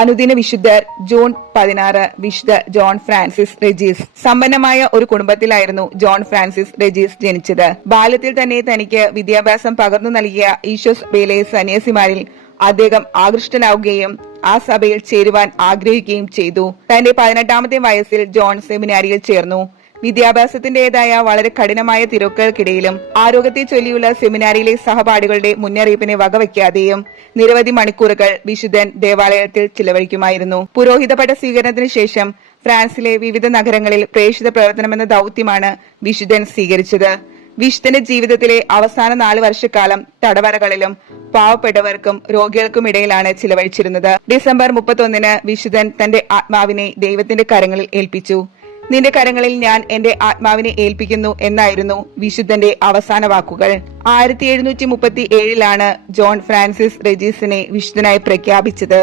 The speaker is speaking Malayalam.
അനുദിന വിശുദ്ധർ ജൂൺ 16 വിശുദ്ധ ജോൺ ഫ്രാൻസിസ് റെജീസ്. സമ്പന്നമായ ഒരു കുടുംബത്തിലായിരുന്നു ജോൺ ഫ്രാൻസിസ് റെജീസ് ജനിച്ചത്. ബാല്യത്തിൽ തന്നെ തനിക്ക് വിദ്യാഭ്യാസം പകർന്നു നൽകിയ ഈശോസ് സഭയിലെ സന്യാസിമാരിൽ അദ്ദേഹം ആകൃഷ്ടനാവുകയും ആ സഭയിൽ ചേരുവാൻ ആഗ്രഹിക്കുകയും ചെയ്തു. തന്റെ 18ാമത്തെ വയസ്സിൽ ജോൺ സെമിനാരിയിൽ ചേർന്നു. വിദ്യാഭ്യാസത്തിന്റേതായ വളരെ കഠിനമായ തിരക്കുകൾക്കിടയിലും ആരോഗ്യത്തെ ചൊല്ലിയുള്ള സെമിനാരിയിലെ സഹപാഠികളുടെ മുന്നറിയിപ്പിനെ വകവയ്ക്കാതെയും നിരവധി മണിക്കൂറുകൾ വിശുദ്ധൻ ദേവാലയത്തിൽ ചിലവഴിക്കുമായിരുന്നു. പുരോഹിതപട്ട സ്വീകരണത്തിന് ശേഷം ഫ്രാൻസിലെ വിവിധ നഗരങ്ങളിൽ പ്രേക്ഷിത പ്രവർത്തനമെന്ന ദൌത്യമാണ് വിശുദ്ധൻ സ്വീകരിച്ചത്. വിശുദ്ധന്റെ ജീവിതത്തിലെ അവസാന 4 വർഷക്കാലം തടവറകളിലും പാവപ്പെട്ടവർക്കും രോഗികൾക്കും ഇടയിലാണ് ചിലവഴിച്ചിരുന്നത്. ഡിസംബർ 31 വിശുദ്ധൻ തന്റെ ആത്മാവിനെ ദൈവത്തിന്റെ കരങ്ങളിൽ ഏൽപ്പിച്ചു. നിന്റെ കരങ്ങളിൽ ഞാൻ എന്റെ ആത്മാവിനെ ഏൽപ്പിക്കുന്നു എന്നായിരുന്നു വിശുദ്ധന്റെ അവസാന വാക്കുകൾ. 1737 ജോൺ ഫ്രാൻസിസ് റെജീസിനെ വിശുദ്ധനായി പ്രഖ്യാപിച്ചത്.